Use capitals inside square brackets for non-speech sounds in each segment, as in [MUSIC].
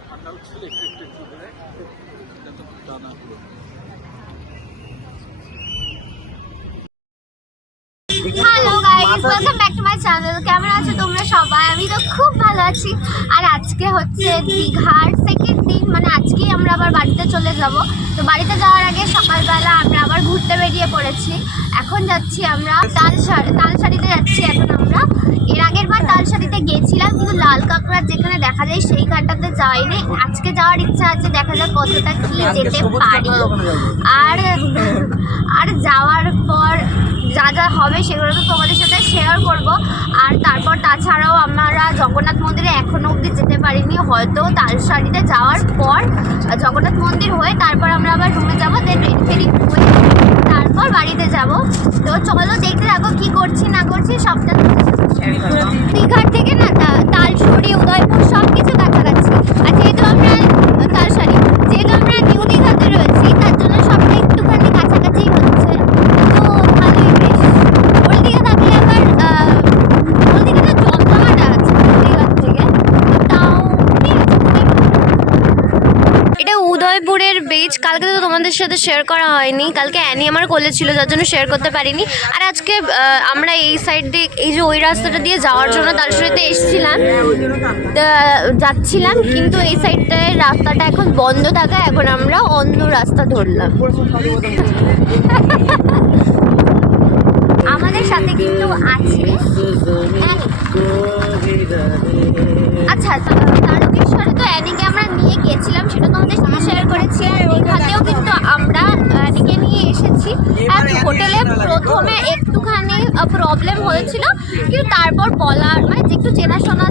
ঠান্ডা হচ্ছিল একটু একটু একটু করে guys welcome back to my channel কেমন আছো তোমরা সবাই? আমি তো খুব ভালো আছি। আর আজকে হচ্ছে দীঘার সেকেন্ড দিন মানে আজকেই আমরা আবার বাড়িতে চলে যাব। তো বাড়িতে যাওয়ার আগে সকালবেলা আমরা আবার ঘুরতে বেরিয়ে পড়েছি। এখন যাচ্ছি আমরা তালসারি তালসারিতে যাচ্ছি এখন আমরা। এর আগের বার তালসারিতে গেছিলাম কিন্তু লাল কাঁকড়ার যেখানে দেখা যায় সেইখানটাতে যাইনি। আজকে যাওয়ার ইচ্ছা আছে দেখা যাক কতটা কি যেতে পারি। আর আর যাওয়ার পর যা যা হবে সেগুলো তো তোমাদের সাথে শেয়ার করব। আর তারপর তাছাড়াও আমরা জগন্নাথ মন্দিরে এখনও অবধি যেতে পারিনি। হয়তো তালসারিতে যাওয়ার পর জগন্নাথ মন্দির হয়ে তারপর আমরা আবার রুমে যাব দেন রেডি ফেডি হয়ে তারপর বাড়িতে যাব। তো চলো দেখতে থাকো কি করছি না করছি সবটা দীঘার থেকে না তালসরি উদয়পুর সব কিছু কাছাকাছি আর যেহেতু আমরা তালসারি যেহেতু আমরা নিউ দীঘাতে রয়েছি তার জন্য সবটা একটুখানি কাছাকাছি হচ্ছে তো ভালোই বেশ ওল্ড দীঘা থাকলে আবার ওল্ড দীঘাতে জমজমাটা আছে নিউ দীঘার থেকে তাও ঠিক আছে খুবই ভালো। এটা বেজ কালকে তো তোমাদের সাথে শেয়ার করা হয়নি। কালকে অ্যানি আমার কোলে ছিল, যার জন্য শেয়ার করতে পারিনি। আর আজকে আমরা এই সাইড দিয়ে, এই যে ওই রাস্তাটা দিয়ে যাওয়ার জন্য তার সাথে এসেছিলাম যাচ্ছিলাম, কিন্তু এই সাইডটায় রাস্তাটা এখন বন্ধ থাকায় এখন আমরা অন্য রাস্তা ধরলাম। আমাদের সাথে কিন্তু আছে। আচ্ছা তারকেশ্বরে তো অ্যানিকে আমরা নিয়ে গেছিলাম, সেটা তোমাদের সাথে শেয়ার করেছি। আর দীঘাতেও কিন্তু আমরা অ্যানিকে নিয়ে এসেছি। আর হোটেলে প্রথমে একটুখানি প্রবলেম হয়েছিল। কিন্তু তারপর বলার মানে একটু চেনাশোনা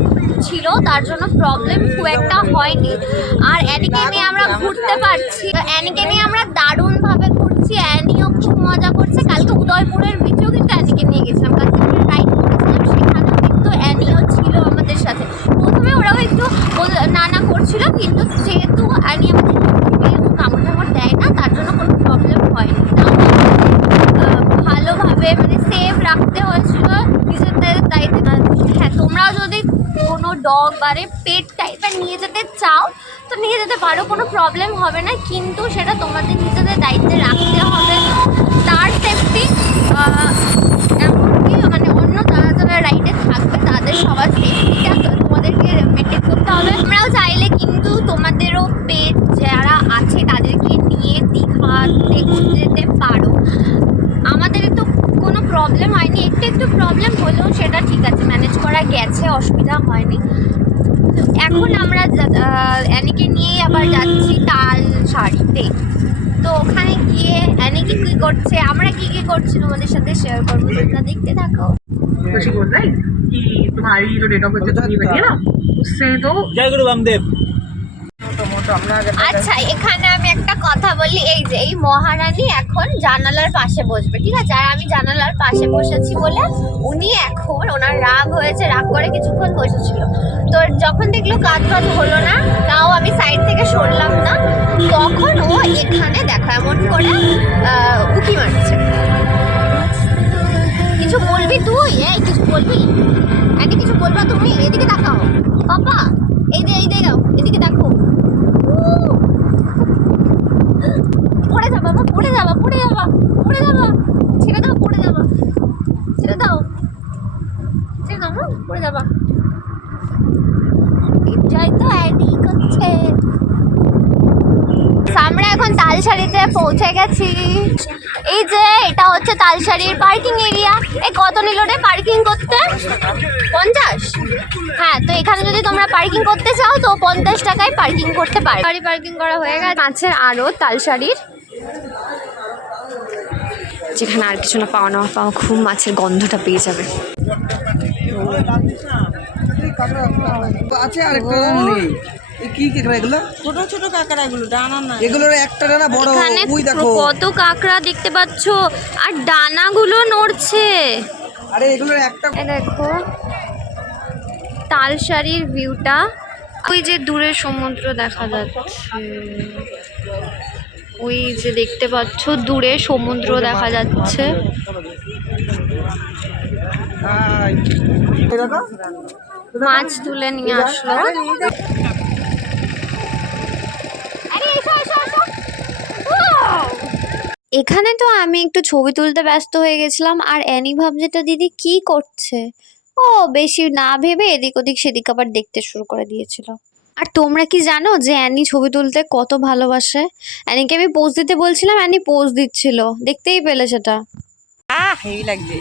ছিল, তার জন্য প্রবলেম খুব একটা হয়নি। আর অ্যানিকে নিয়ে আমরা ঘুরতে পারছি। অ্যানিকে নিয়ে আমরা দারুণভাবে ঘুরছি। অ্যানিও খুব মজা করছে কালকে উদয়পুরের বিচেও কিন্তু অ্যানিকে নিয়ে গেছিলাম। কালকে আমরা রাইড করেছিলাম সেখানেও কিন্তু অ্যানিও ছিল আমাদের সাথে। প্রথমে ওরাও একটু বল- না না করছিল, কিন্তু যেহেতু অ্যানি আমাদের কামড় দেয় না, তার জন্য কোনো প্রবলেম হয়নি। ভালোভাবে মানে সেফ রাখতে হয়েছিল নিজেদের দায়িত্বে। হ্যাঁ তোমরাও যদি কোনো ডগ বারে পেট টাইপের নিয়ে যেতে চাও, তো নিয়ে যেতে পারো, কোনো প্রবলেম হবে না, কিন্তু সেটা তোমাদের নিজেদের দায়িত্বে রাখতে এমনকি মানে অন্য যারা যারা রাইডে থাকবে তাদের সবার সেফটিটা তোমাদেরকে মেনটেন করতে হবে। তোমরাও চাইলে কিন্তু তোমাদেরও পেট যারা আছে তাদেরকে নিয়ে দীঘাতে ঘুরতে যেতে পারো। আমাদের তো কোনো প্রবলেম হয়নি। একটু একটু প্রবলেম হলেও সেটা ঠিক আছে। ম্যানেজ করা গেছে, অসুবিধা হয়নি। এখন আমরা অ্যানিকে নিয়েই আবার যাচ্ছি তাল শাড়িতে। তো ওখানে গিয়ে অ্যানি কি কী করছে আমরা কি কি করছি তোমাদের সাথে শেয়ার করবো তোমরা দেখতে থাকো खुशी बोल रहा है कि तुम्हारी जो डेट ऑफ बर्थ है तुम्हें बनी है ना उससे तो জয় গুরু বামদেব আচ্ছা এখানে আমি একটা কথা বলি এই যে এই মহারানী এখন জানালার পাশে বসবে ঠিক আছে আর আমি জানালার পাশে বসেছি বলে উনি এখন ওনার রাগ হয়েছে রাগ করে কিছুক্ষণ বসেছিল তো যখন দেখলো কাজ বাজ হলো না তাও আমি সাইড থেকে সরলাম না তখন ও এমন করে উকি মারছে কিছু বলবি তুই? এই, কিছু বলবি? আগে কিছু বলবা তুমি, এদিকে তাকাও। পাপা এই দে এই দে দাও এদিকে দেখো! পড়ে যাবা পড়ে যাবা পড়ে যাবা পড়ে যাবা। ছেড়ে দাও পড়ে যাবা ছেড়ে দাও ছেড়ে দাও না পড়ে যাবা এটাই তো অ্যাডি করছে আমরা এখন তালসারিতে পৌঁছে গেছি। এই যে এটা হচ্ছে তালসারির পার্কিং এরিয়া এ কত নিল রে পার্কিং করতে? পঞ্চাশ? হ্যাঁ তো এখানে যদি তোমরা পার্কিং করতে চাও তো পঞ্চাশ টাকায় পার্কিং করতে পারো। গাড়ি পার্কিং করা হয়ে গেছে। মাছের আরও তালসারির যেখানে আর কিছু না পাওয়া না পাওয়া খুব মাছের গন্ধটা পেয়ে যাবে। আছে আর নেই। এ কি কেকড়া এগুলো? ছোট ছোট কাঁকড়া গুলো ডানা না। এগুলোর একটা ডানা বড় ওই দেখো। কত কাঁকড়া দেখতে পাচ্ছ? আর ডানাগুলো নড়ছে। আরে এগুলোর একটা দেখো তালসারির ভিউটা। ওই যে দূরে সমুদ্র দেখা যাচ্ছে। ওই যে দেখতে পাচ্ছ দূরে সমুদ্র দেখা যাচ্ছে। মাছ তুলে নিয়ে আসলো। এখানে তো আমি একটু ছবি তুলতে ব্যস্ত হয়ে গেছিলাম আর অ্যানি ভাবছে দিদি কি করছে? ও বেশি না ভেবে এদিক ওদিক সেদিক আবার দেখতে শুরু করে দিয়েছিল। আর তোমরা কি জানো যে অ্যানি ছবি তুলতে কত ভালোবাসে? অ্যানিকে আমি পোজ দিতে বলছিলাম অ্যানি পোজ দিচ্ছিল। দেখতেই পেলে সেটা। হেভি লাগছে।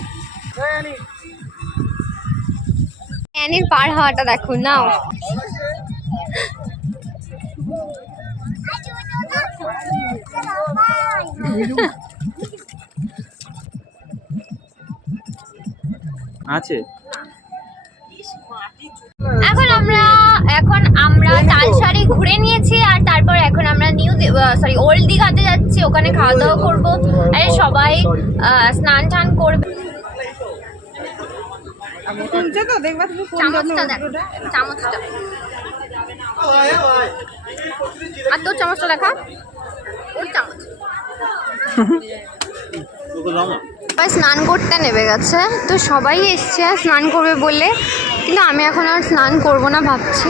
অ্যানির পার হওয়াটা দেখো নাও। [LAUGHS] আছে। এখন আমরা এখন আমরা তালসারি ঘুরে নিয়েছি আর তারপর এখন আমরা নিউ সরি ওল্ড দীঘাতে যাচ্ছি, ওখানে খাওয়া দাওয়া করব। আরে সবাই স্নান টান করবে। আর তোর চামচটা দেখা। সবাই স্নান করতে নেমে গেছে। তো সবাই এসছে স্নান করবে বলে। কিন্তু আমি এখন আর স্নান করব না ভাবছি।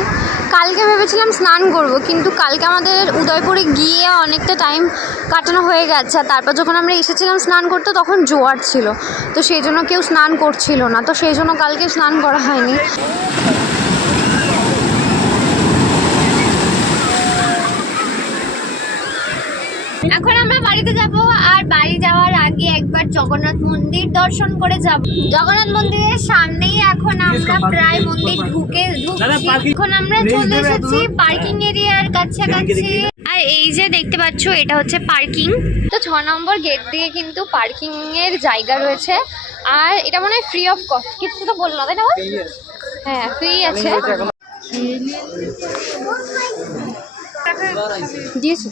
কালকে ভেবেছিলাম স্নান করব, কিন্তু কালকে আমাদের উদয়পুরে গিয়ে অনেকটা টাইম কাটানো হয়ে গেছে। আর তারপর যখন আমরা এসেছিলাম স্নান করতে, তখন জোয়ার ছিল। তো সেই জন্য কেউ স্নান করছিল না। তো সেই জন্য কালকে স্নান করা হয়নি। এখন আমরা বাড়িতে যাব আর বাড়ি যাওয়ার আগে একবার জগন্নাথ মন্দির দর্শন করে যাব। জগন্নাথ মন্দিরের সামনেই এখন আমরা প্রায় মন্দির ঢুকে ঢুকছি। এখন আমরা চলে এসেছি পার্কিং এরিয়ার কাছাকাছি। আর এই যে দেখতে পাচ্ছো এটা হচ্ছে পার্কিং তো ছ নম্বর গেট দিয়ে কিন্তু পার্কিং এর জায়গা রয়েছে। আর এটা মনে হয় ফ্রি অফ কস্ট কিছু তো বলল তাই না হ্যাঁ ফ্রি আছে। দিয়েছি।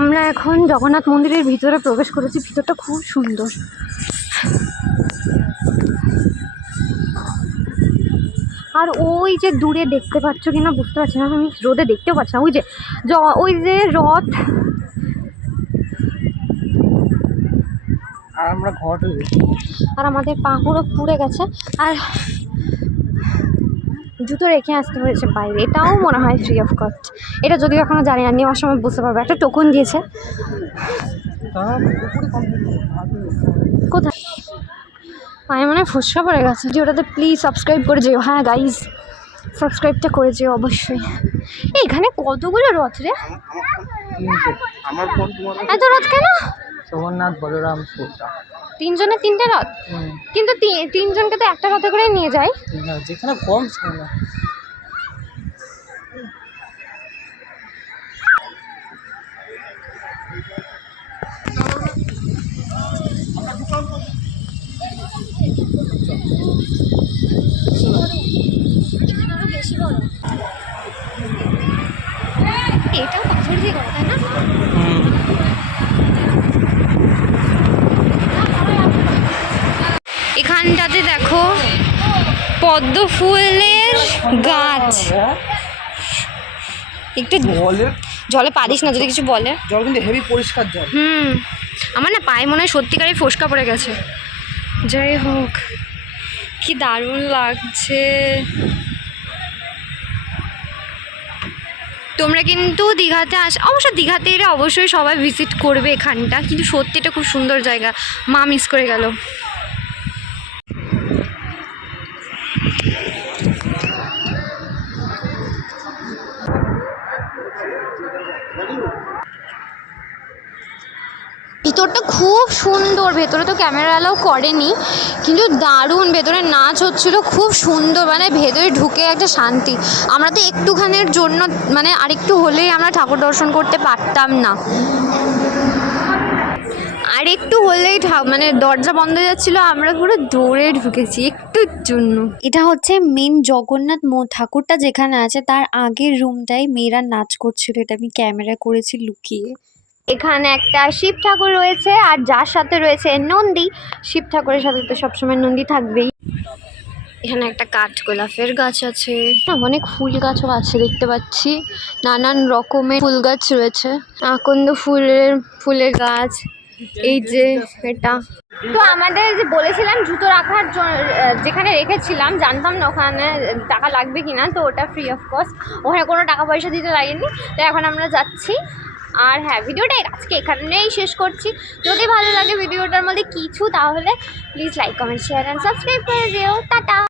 আমরা এখন জগন্নাথ মন্দিরের ভিতরে প্রবেশ করেছি। ভিতরটা খুব সুন্দর। আর ওই যে দূরে দেখতে পাচ্ছ কিনা বুঝতে পারছি না আমি রোদে দেখতেও পাচ্ছি না। ওই যে ওই যে রথ। আর আমরা ঘট আর আমাদের পা পুরো পুড়ে গেছে। আর জুতো রেখে আসতে হয়েছে বাইরে। এটাও মনে হয় ফ্রি অফ কস্ট এটা যদিও এখনও জানি না নেওয়ার সময় বুঝতে পারব। একটা টোকন দিয়েছে। কোথায়? আমি মনে হয় ফুসকা পড়ে গেছে। যে ওটাতে প্লিজ সাবস্ক্রাইব করে যেও। হ্যাঁ গাইজ সাবস্ক্রাইবটা করে যেও অবশ্যই। এখানে কতগুলো রথ রে? এত রথ কেন? জগন্নাথ বলরাম তিনজনে তিনটে রথ কিন্তু তিনজনকে তো একটা রথে করে নিয়ে যায়। যেখানে কম এটাও পাথর দিয়ে করা তাই না? এখানটাতে দেখো পদ্ম ফুলের গাছ। একটু জলে পারিস না যদি কিছু বলে। জল কিন্তু হেভি পরিষ্কার জল। হুম আমার না পায়ে মনে হয় সত্যিকারই ফোসকা পড়ে গেছে। যাই হোক কি দারুণ লাগছে। তোমরা কিন্তু দীঘাতে আস অবশ্য দীঘাতে এরা অবশ্যই সবাই ভিজিট করবে এখানটা কিন্তু সত্যি এটা খুব সুন্দর জায়গা। মা মিস করে গেল ভিতরটা খুব সুন্দর, ভেতরে তো ক্যামেরা অ্যালাউ করেনি, কিন্তু দারুণ ভেতরে নাচ হচ্ছিল, খুব সুন্দর মানে ভেতরে ঢুকে একটা শান্তি। আমরা তো একটুখানির জন্য মানে আরেকটু হলেই আমরা ঠাকুর দর্শন করতে পারতাম না। আর একটু হলেই মানে দরজা বন্ধ যাচ্ছিল, আমরা পুরো দৌড়ে ঢুকেছি একটুর জন্য। এটা হচ্ছে মেন জগন্নাথ ঠাকুরটা যেখানে আছে, তার আগের রুমটাই মেয়েরা নাচ করছিল, এটা আমি ক্যামেরা করেছি লুকিয়ে। এখানে একটা শিব ঠাকুর রয়েছে আর যার সাথে রয়েছে নন্দী। শিব ঠাকুরের সাথে তো সবসময় নন্দী থাকবেই। এখানে একটা কাঠ গোলাপের গাছ আছে। অনেক ফুল গাছও আছে দেখতে পাচ্ছি। নানান রকমের ফুল গাছ রয়েছে। আকন্দ ফুলের ফুলের গাছ। এই যে এটা। তো আমাদের যে বলেছিলাম জুতো রাখার যেখানে রেখেছিলাম, জানতাম না ওখানে টাকা লাগবে কিনা, তো ওটা ফ্রি অফ কস্ট ওখানে কোনো টাকা পয়সা দিতে লাগেনি। তো এখন আমরা যাচ্ছি। আর হ্যাঁ ভিডিওটা আজকে এখানেই শেষ করছি। যদি ভালো লাগে ভিডিওটার মধ্যে কিছু, তাহলে please like comment share and subscribe করে দিও। টাটা!